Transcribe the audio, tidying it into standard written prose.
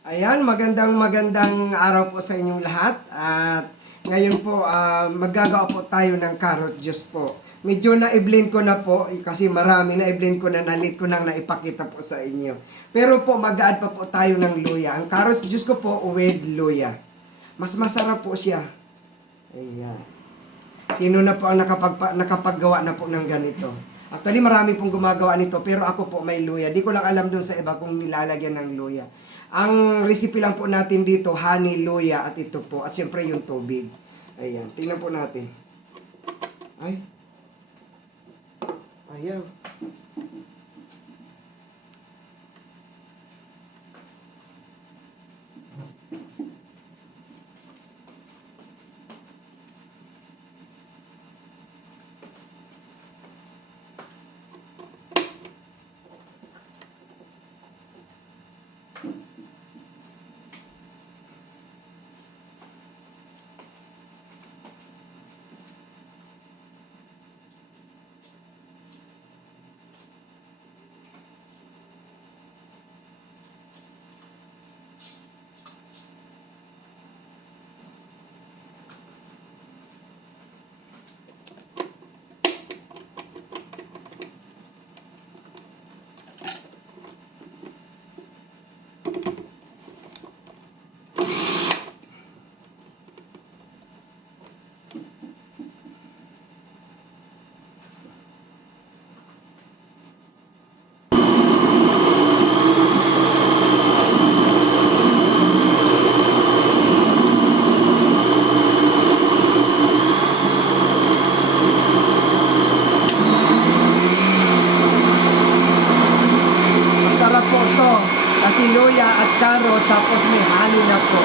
Ayan, magandang araw po sa inyong lahat. At ngayon po, maggagawa po tayo ng carrot juice po. Medyo na-blend ko na po, kasi marami na-blend ko na, nalit ko nang naipakita po sa inyo. Pero po, mag-add pa po tayo ng luya. Ang carrot juice ko po with luya. Mas masarap po siya. Ayan. Sino na po ang nakapaggawa na po ng ganito? Actually, marami pong gumagawa nito, pero ako po may luya. Di ko lang alam dun sa iba kung nilalagyan ng luya. Ang recipe lang po natin dito, honey, luya, at ito po. At siyempre yung tubig. Ayan, tingnan po natin. Ay. Ayaw. Masarap po to. Kasi luya at carrots, tapos may honey na po.